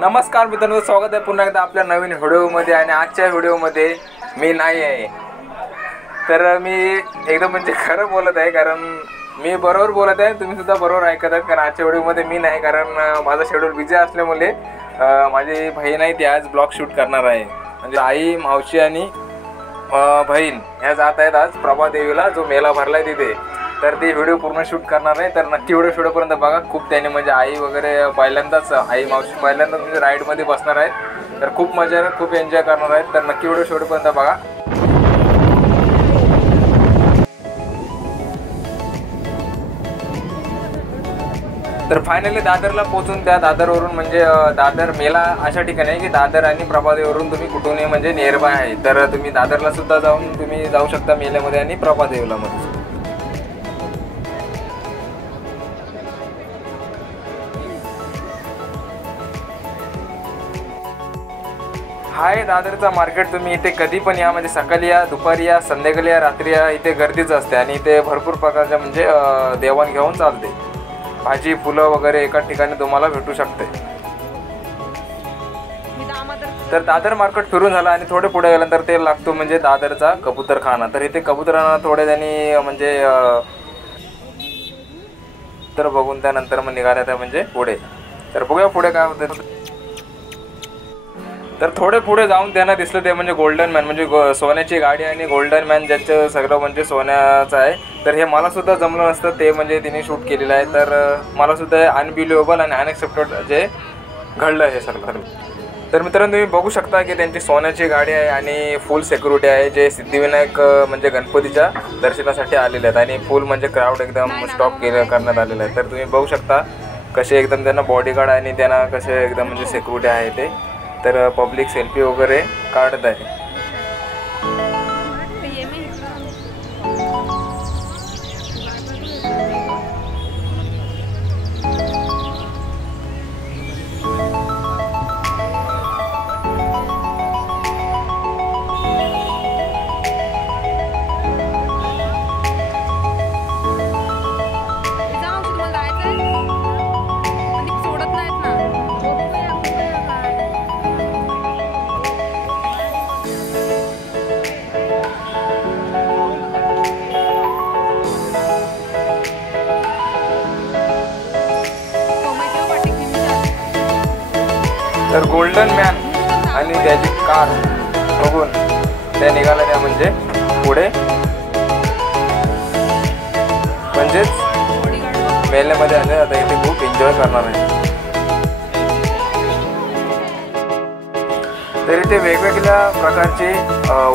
नमस्कार मित्रांनो, स्वागत आहे पुन्हा एकदा आपल्या नवीन व्हिडिओमध्ये. आणि आजच्या व्हिडिओमध्ये मी नाही आहे, तर मी एकदम म्हणजे खरं बोलत आहे, कारण मी बरोबर बोलत आहे, तुम्ही सुद्धा बरोबर ऐकत आहात. कारण आजच्या व्हिडिओमध्ये मी नाही, कारण माझं शेड्यूल बिझी असल्यामुळे माझी बहीण आहे ती आज ब्लॉग शूट करणार आहे. म्हणजे आई, मावशी आणि बहीण ह्या जात आहेत आज प्रभादेवीला, जो मेला भरलाय तिथे. तर ती व्हिडिओ पूर्ण शूट करणार आहे, तर नक्की व्हिडिओ शेवटपर्यंत बघा. खूप त्याने म्हणजे आई वगैरे पहिल्यांदाच, आई मावशी पहिल्यांदाच म्हणजे राईडमध्ये बसणार आहेत, तर खूप मजा, खूप एन्जॉय करणार आहेत. तर नक्की व्हिडिओ शेवटपर्यंत बघा. तर फायनली दादरला पोहोचून त्या दादरवरून म्हणजे दादर मेला अशा ठिकाणी आहे की दादर आणि प्रभादेवीवरून तुम्ही कुठूनही म्हणजे नियरबाय आहे. तर तुम्ही दादरला सुद्धा जाऊन तुम्ही जाऊ शकता मेल्यामध्ये आणि प्रभादेवीला मध्ये. हा आहे दादरचा मार्केट. तुम्ही इथे कधी पण या, म्हणजे सकाळी या, दुपारी या, संध्याकाळी या, रात्री या, इथे गर्दीच असते. आणि इथे भरपूर प्रकारच्या म्हणजे देवाणघेवाण चालते. भाजी, फुलं वगैरे एकाच ठिकाणी तुम्हाला भेटू शकते. तर दादर मार्केट फिरून झालं आणि थोडे पुढे गेल्यानंतर ते लागतो म्हणजे दादरचा कबूतरखाना. तर इथे कबूतरांना थोडे त्यांनी म्हणजे तर बघून त्यानंतर मग निघाल्या त्या म्हणजे पुढे. तर बघूया पुढे काय होतं. तर थोडे पुढे जाऊन त्यांना दिसलं ते म्हणजे गोल्डन मॅन, म्हणजे सोन्याची गाडी आणि गोल्डन मॅन ज्याचं सगळं म्हणजे सोन्याचं आहे. तर हे मला सुद्धा जमलं नसतं, ते म्हणजे तिने शूट केलेलं आहे. तर मला सुद्धा अनबिलिव्हेबल आणि अनएक्सेप्टेड जे घडलं हे सगळं. तर मित्रांनो, तुम्ही बघू शकता की त्यांची सोन्याची गाडी आहे आणि फुल सिक्युरिटी आहे, जे सिद्धिविनायक म्हणजे गणपतीच्या दर्शनासाठी आलेले आहेत. आणि फुल म्हणजे क्राऊड एकदम स्टॉप करण्यात आलेलं आहे. तर तुम्ही बघू शकता कसे एकदम त्यांना बॉडीगार्ड आणि त्यांना कसे एकदम म्हणजे सिक्युरिटी आहे ते. तर पब्लिक सेल्फी वगैरे काढत आहे. तर गोल्डन मॅन आणि त्याची कार बघून त्या निघाल्या त्या म्हणजे पुढे, म्हणजेच मेल्यामध्ये आले. आता इथे खूप एन्जॉय करणार आहे. तर इथे वेगवेगळ्या प्रकारचे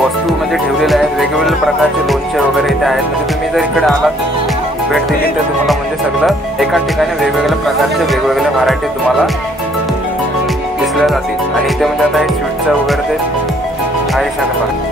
वस्तू म्हणजे ठेवलेल्या आहेत. वेगवेगळ्या प्रकारचे लोणचे वगैरे इथे आहेत. म्हणजे तुम्ही जर इकडे आलात, भेट दिली, तर तुम्हाला म्हणजे सगळं एकाच ठिकाणी वेगवेगळ्या प्रकारचे वेगवेगळ्या व्हरायटी तुम्हाला दिसल्या जातील. आणि इथे म्हणजे आता हे स्वीटचं वगैरे ते आहे सगळं.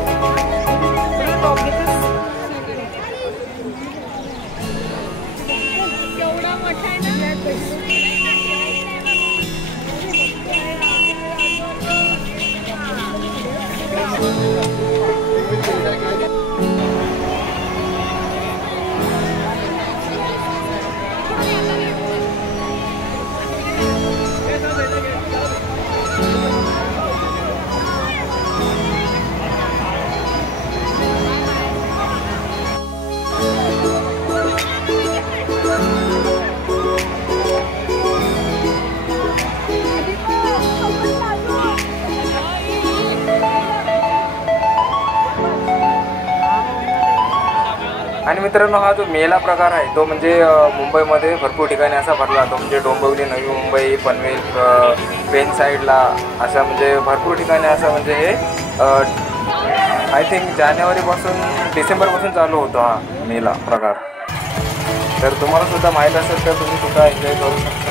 मित्रांनो, हा जो मेला प्रकार आहे तो म्हणजे मुंबईमध्ये भरपूर ठिकाणी असा भरला जातो. म्हणजे डोंबिवली, नवी मुंबई, पनवेल, पेन साईडला अशा म्हणजे भरपूर ठिकाणी असं म्हणजे हे आय थिंक जानेवारीपासून डिसेंबरपासून चालू होतो हा मेला प्रकार. तर तुम्हाला सुद्धा माहीत असेल तर तुम्ही सुद्धा एन्जॉय करू शकता.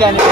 गाणी